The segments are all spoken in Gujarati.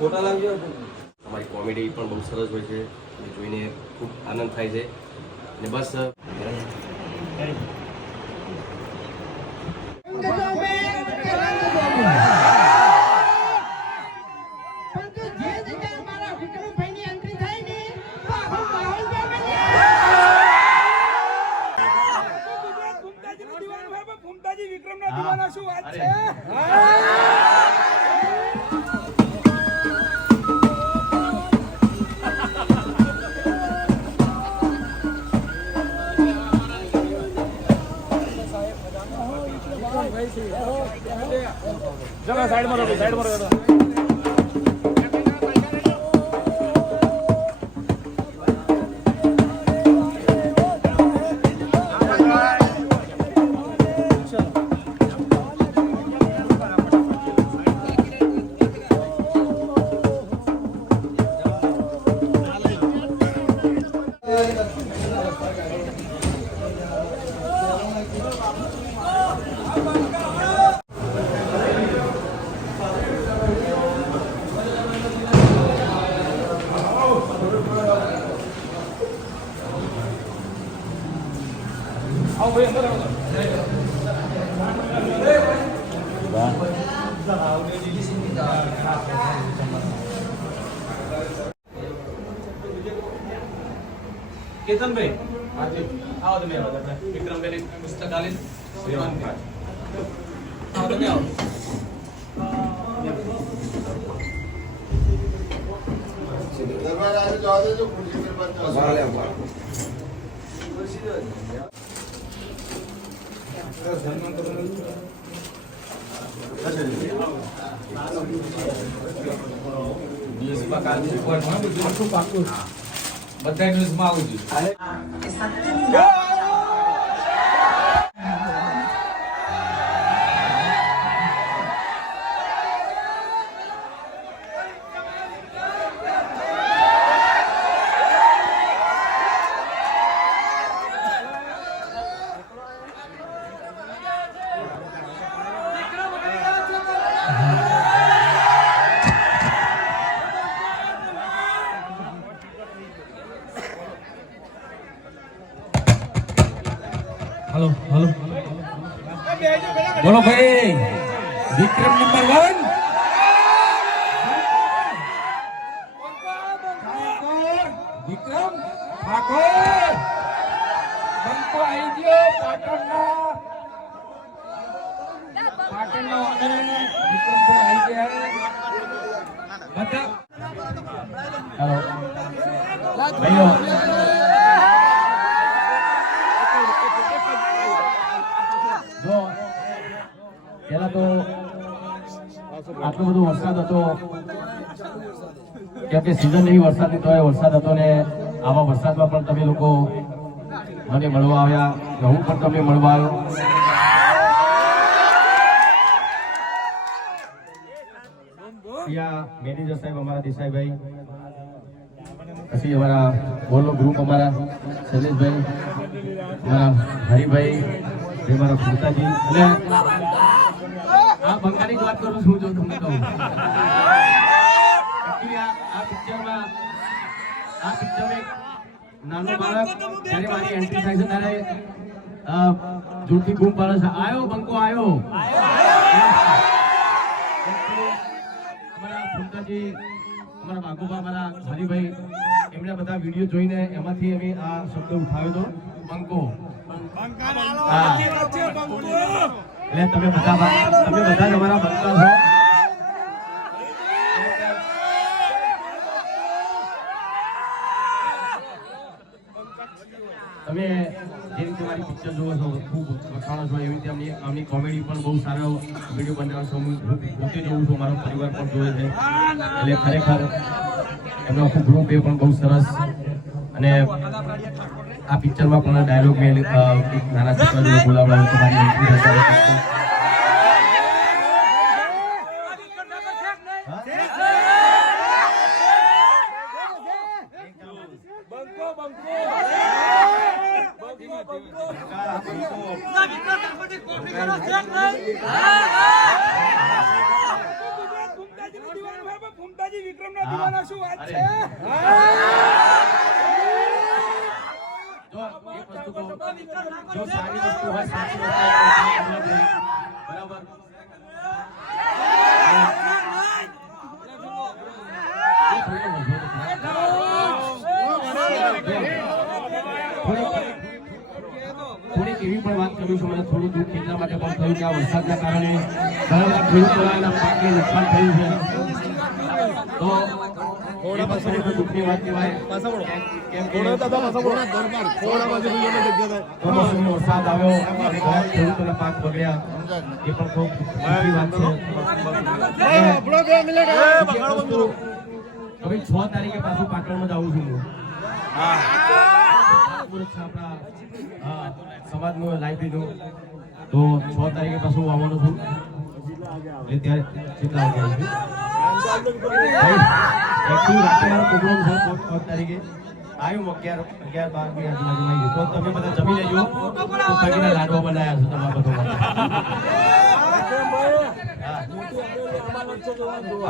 ફોટા લાવજો. અમારી કોમેડી પણ બહુ સરસ હોય છે, જોઈને ખૂબ આનંદ થાય છે અને બસ વિક્રમના દીવાના શું વાત છે? ચલો સાઈડમાં રહો, સાઈડમાં રહો. आओ भाई अंदर आओ. केतन भाई हाँ जी आओ तो मैं विक्रम भाई पुस्तकालय आओ तो मैं आओ. दरबार आज जाओ तो कुर्सी मेरे पास जाओ. બધા ન્યૂઝમાં આવું જોઈએ. हेलो हेलो बोलो भाई विक्रम नंबर 1 विक्रम ठाकुर बंको आई गयो पाटणना ऑर्डर विक्रम भाई आई गया है बता हेलो भाइयों જો પહેલા તો આટલો બધો વરસાદ હતો કેમ કે સિઝન એવી વરસાદની તો વરસાદ હતો ને આવા વરસાદમાં પણ તમે લોકો મને મળવા આવ્યા, હું પણ તમને મળવા આવ્યો. અહીંયા મેનેજર સાહેબ અમારા દેસાઈભાઈ, પછી અમારા બોલો ગ્રુપ અમારા શૈલેષભાઈ, અમારા હરિભાઈ, મારા ફૂલતાજી અને આ બંગાળી વાત કરું છું. જો તમને કહું આ પિક્ચરમાં એક નાનો બાળક જ્યારે મારી એન્ટ્રી થાય છે ત્યારે જોરથી બૂમ પાડે છે, આયો બંકો આયો. અમારા ફૂલતાજી, અમારા બાગુબા, અમારા હરિભાઈ, એમણે બધા વિડીયો જોઈને એમાંથી અમે આ શબ્દ ઉઠાવ્યો હતો, બંકો. એટલે તમે બધા અમારા બંકા છો. તમે જે રીતે મારી પિક્ચર જોવો છો, ખૂબ વખાણો છો, એવી રીતે આમની કોમેડી પણ બહુ સારો વિડીયો બનાવો છો. હું પોતે જોઉં છું, મારો પરિવાર પણ જોવે છે. એટલે ખરેખર એમનો આખું ગ્રુપ એ પણ બહુ સરસ. અને આ પિક્ચરમાં પણ ડાયલોગ મેં નાના છોકરા બોલાવડાવ્યો તો મારી એન્ટ્રી થશે. વિક્રમના દીવાના શું વાત છે? જો એક વસ્તુ કહું, જો સારી વસ્તુ હોય, સાચી વસ્તુ હોય, બરાબર. થોડીક એવી પણ વાત કરું છું, મને થોડું દુઃખ એટલા માટે પણ થયું કે આ વરસાદના કારણે ઘણા બધા ખેડૂતોના પાકને નુકસાન થયું છે. તો એ પણ ખરેખર દુઃખની વાત કહેવાય. કેમ કે કમોસમી વરસાદ આવ્યો અને ઘણા ખેડૂતોના પાક બગડ્યા, એ પણ ખૂબ દુઃખની વાત છે. હવે 6 તારીખે પાછું પાટણમાં જ આવું છું હું. આપણા સમાજનું લાઇબ્રેરીનું, તો 6 તારીખે પાછું આવવાનું છું. એટલે ત્યારે કેટલા વાગે આવું છું? એકચ્યુઅલી રાતે મારો પ્રોગ્રામ છે 6 તારીખે. આવ્યું 11, 12 આજુબાજુમાં આવ્યું. તો તમે બધા જમી લેજો. તો કડીના લાડવા બનાવ્યા છે તમારા બધા માટે.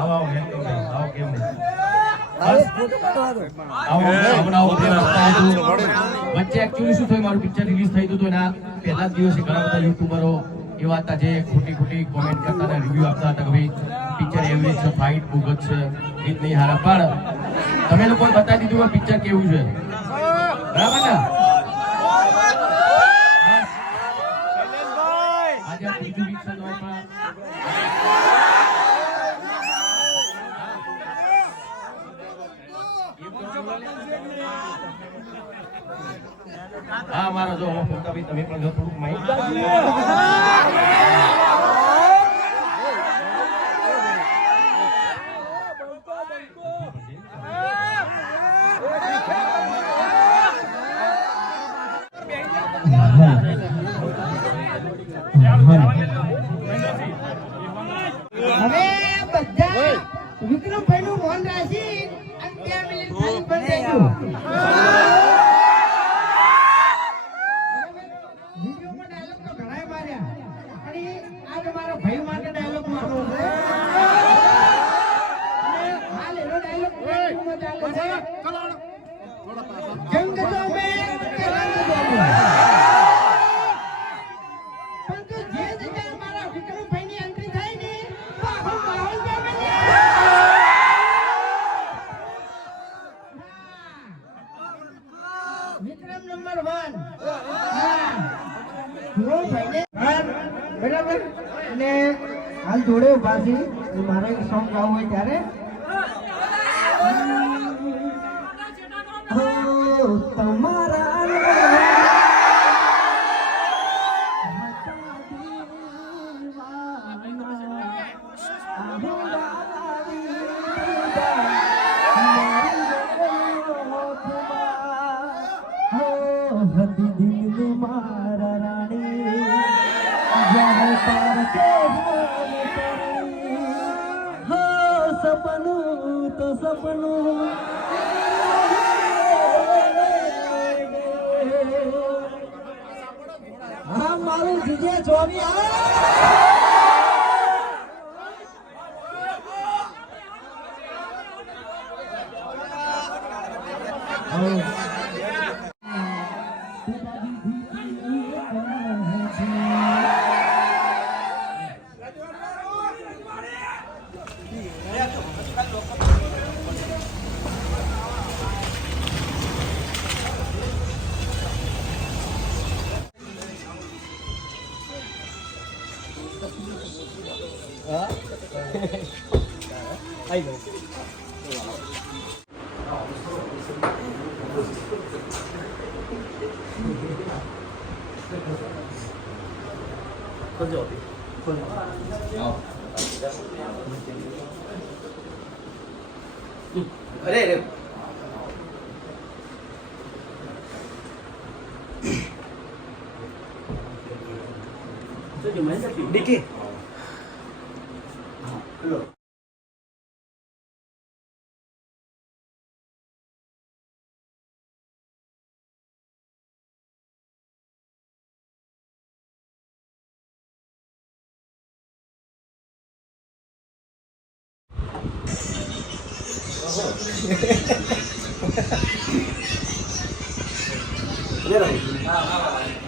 આવો વેલકમ ભાઈ, આવો કેમ નહીં. વચ્ચે એકચ્યુઅલી શું થયું, મારું પિક્ચર રિલીઝ થઈ હતું તો એના પહેલા જ દિવસે ઘણા બધા યુટ્યુબરો એવા હતા જે ખોટી કોમેન્ટ કરતા હતા, રિવ્યુ આપતા હતા કે ભાઈ પિક્ચર એવરેજ છે, ફાઇટ ભૂગત છે, ગીત નહીં હારા. પણ તમે લોકોને બતાવી દીધું કે પિક્ચર કેવું છે, બરાબર ને? આજે આ ત્રીજું વીક છે, હા મારો જો ભાઈ તમે પણ જો થોડુંક માહિતી હવે બધા વિક્રમભાઈ નું ફોન રાખી અને 2 મિનિટ ખાલી બંધ થઈ ગયું. વિડીયોમાં ડાયલોગ તો ઘણાય માર્યા, અને આજ મારા ભાઈ માટે ડાયલોગ મારવો છે. અને હાલ એનો ડાયલોગ ટ્રેન્ડિંગમાં ચાલે છે. જંગ તો મેં કરંગ દો. પણ તો જે જગ્યાએ મારા વિક્રમભાઈની એન્ટ્રી થાય ને તો આખો માહોલ બદલી જાય. વિક્રમ નંબર 1 બરાબર. અને હાલ જોડે ઉભા છે, મારે એક સોંગ ગાવું હોય ત્યારે તમારા સપનું તો સપનું હા મારું જીજે જોવી આવે. અરે ડીકે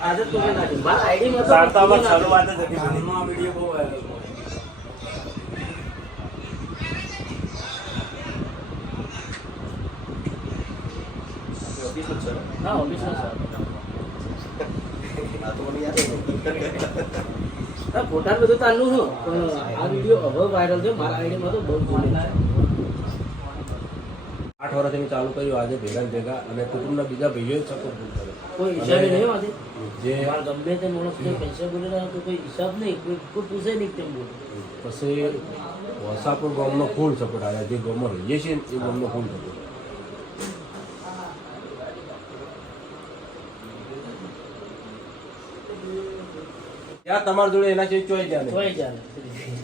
આજે તો મેં નાખી મારા આઈડી વાર્તામાં શરૂઆત જ હતી. કાલનો વિડિયો બહુ વાયરલ હા ઓફિસનો સર હા ફોટા બધું ચાલુ છે પણ આ વિડિયો હવે વાયરલ થયો મારા આઈડીમાં તો બહુ જોડે 8 વર્ષથી ચાલુ કર્યું આજે ભેગા ને ભેગા અને કુટુંબના બીજા ભાઈઓએ સપોર્ટ કર્યો. કોઈ હિસાબે નહીં આજે જે મારા ગમે તે માણસને પૈસા બોલેલા તો કોઈ હિસાબ નહીં કોઈ પૂછે નહીં કેમ બોલે પછી વસાપુર ગામનો ફૂલ સપોર્ટ આવ્યા જે ગામમાં રહીએ છીએ ને એ ગામનો ફૂલ સપોર્ટ. ત્યાં તમારી જોડે એના જેવી ચોઈ જાય જોઈ ચાલે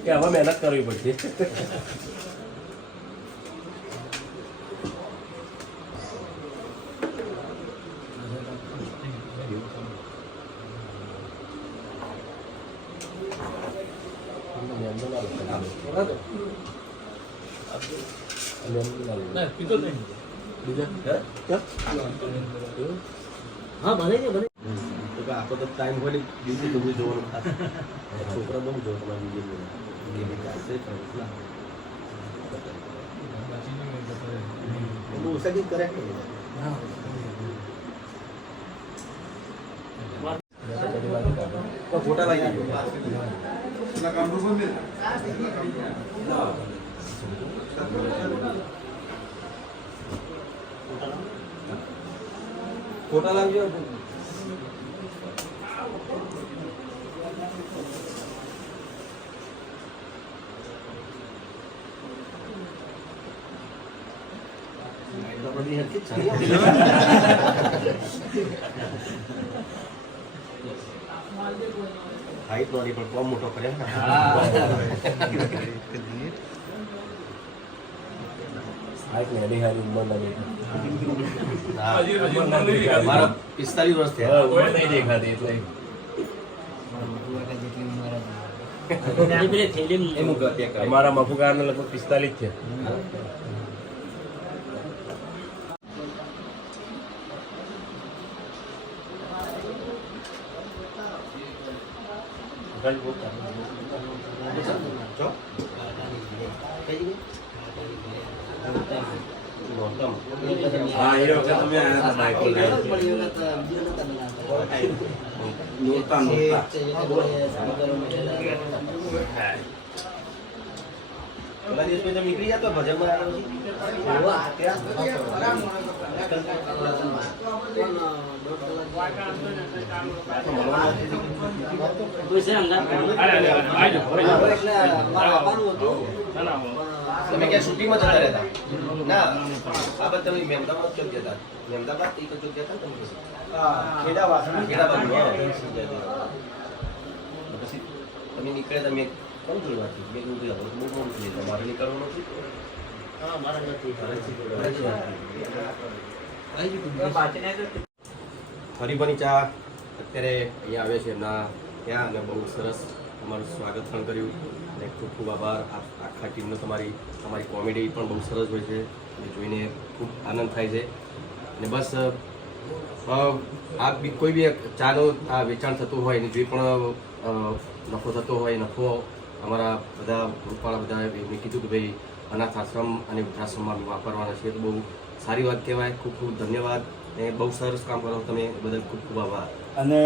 કે હવે મહેનત કરવી પડશે. હા ભલે છે ભલે આખો તો ટાઈમ હોય ને બીજી બધું જોવાનું છોકરા બહુ જોવા તમારી બીજી બહુ ઓછા કરે ફોટા લાગી ફોટા લાવજો. હાઈટ વાળી પણ બહુ મોટો કરે મારા 45 વર્ષ થયા. અમારા મફુગારને લગભગ 45 છે. હા એ વખત તમે નીકળી જતો ભજનમાં તમે ક્યાં શૂટિંગમાં જતા રહેતા ના આ બધા તમે મહેમદાબાદ ચોક જતા મહેમદાબાદ એ ચોક જતા તમે ખેડા પછી તમે નીકળે તમે કોણ જોડવા મેં કહ્યું હવે બહુ મોડું થઈ તમારે નીકળવાનું નથી. હરિભાની ચા અત્યારે અહીંયા આવે છે એમના ત્યાં અને બહુ સરસ તમારું સ્વાગત પણ કર્યું અને ખૂબ ખૂબ આભાર. આખા ટીમનો તમારી કોમેડી પણ બહુ સરસ હોય છે અને જોઈને ખૂબ આનંદ થાય છે. અને બસ આ કોઈ બી ચાનો આ વેચાણ થતું હોય અને જે પણ નફો થતો હોય નફો અમારા બધા ગ્રુપવાળા બધા મેં કીધું કે ભાઈ અનાથ આશ્રમ અને વૃદ્ધાશ્રમમાં વાપરવાના છે તો બહુ સારી વાત કહેવાય. ખૂબ ખૂબ ધન્યવાદ અને બહુ સરસ કામ કરો તમે બદલ ખૂબ ખૂબ આભાર. અને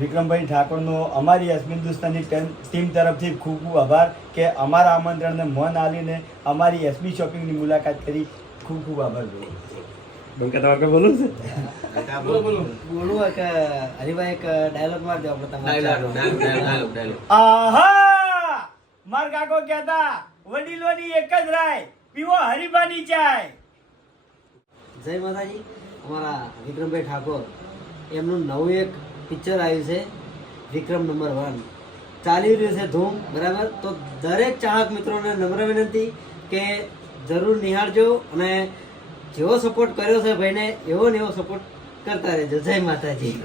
વિક્રમભાઈ ઠાકોરનો અમારી એસબી હિન્દુસ્તાની ટીમ તરફથી ખૂબ ખૂબ આભાર કે અમારા આમંત્રણને મન આલીને અમારી એસબી શોપિંગની મુલાકાત કરી. ખૂબ ખૂબ આભાર ભાઈ. બંકા તમારે બોલું છે બોલું કે હરિભાઈ એક ડાયલોગ માર દો આપણે ડાયલોગ આહા માર કાકો કહેતા વડીલોની એક જ રાય પીવો હરિભાની ચાય. જય માતાજી. અમારા વિક્રમભાઈ ઠાકોર એમનું નવું એક પિક્ચર આવ્યું છે વિક્રમ નંબર 1 ચાલી રહ્યું છે ધૂમ બરાબર. તો દરેક ચાહક મિત્રોને નમ્ર વિનંતી કે જરૂર નિહાળજો અને જેવો સપોર્ટ કર્યો છે ભાઈને એવો ને એવો સપોર્ટ કરતા રહેજો. જય માતાજી.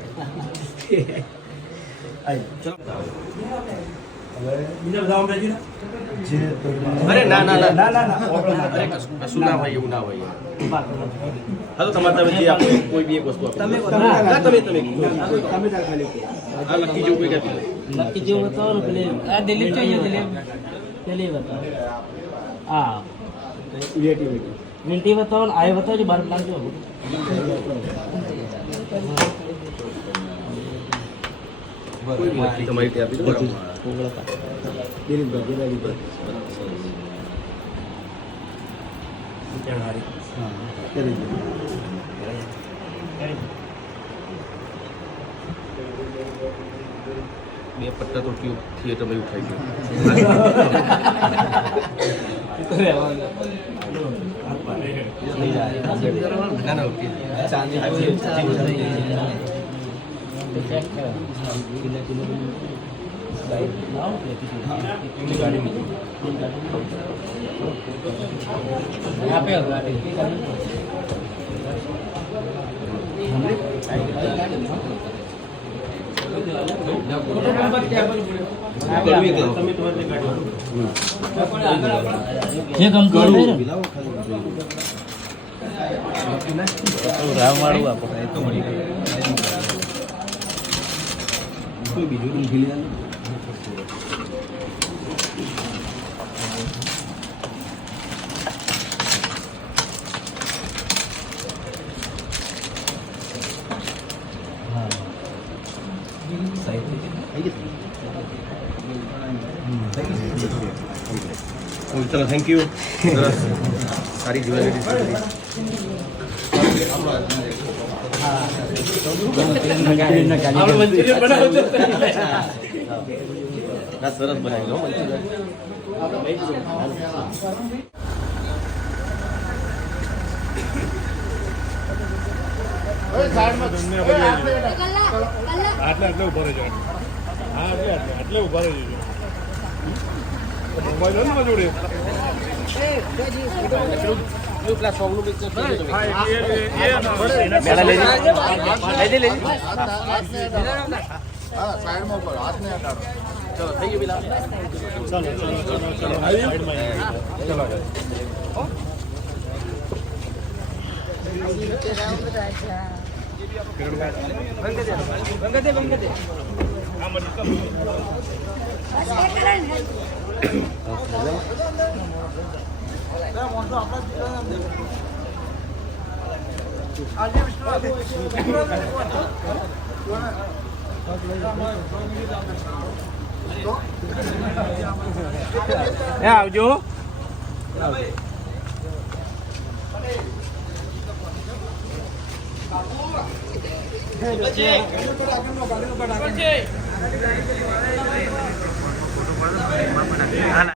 અરે ના ના ના ના ના ના problem અરે નથી. કશું ના હોય એવું ના હોય યાર. હા તો તમારે તમે જે આપો કોઈ બી એક વસ્તુ આપો ના તમે તમે તાર ખાલી કહો. હા લખી જેવું કોઈ આપી દો. નક્કી જેવું બતાવો ને પેલી આ દિલીપ જોઈએ દિલીપ પેલી બતાવો હા Creativity. મિન્ટી બતાવો ને આ બતાવજો બાર લાગજો કોઈ બી લખી તમારી રીતે આપી દો બરાબર. દિલીપભાઈ, દિલીપભાઈ. હા, કરી દો. બે પટ્ટા તો થિયેટરમાં એવું થાય છે ના ના ઓકે જે કામ કરો ચલો થેન્ક યુ સરસ સારી જ્વેલરી ના સરસ બનાવી લો હવે સાઈડમાં હા સાઈડમાં ઉપર હાથ ને હટાડો. ચલો થઈ ગયું પેલા આવજો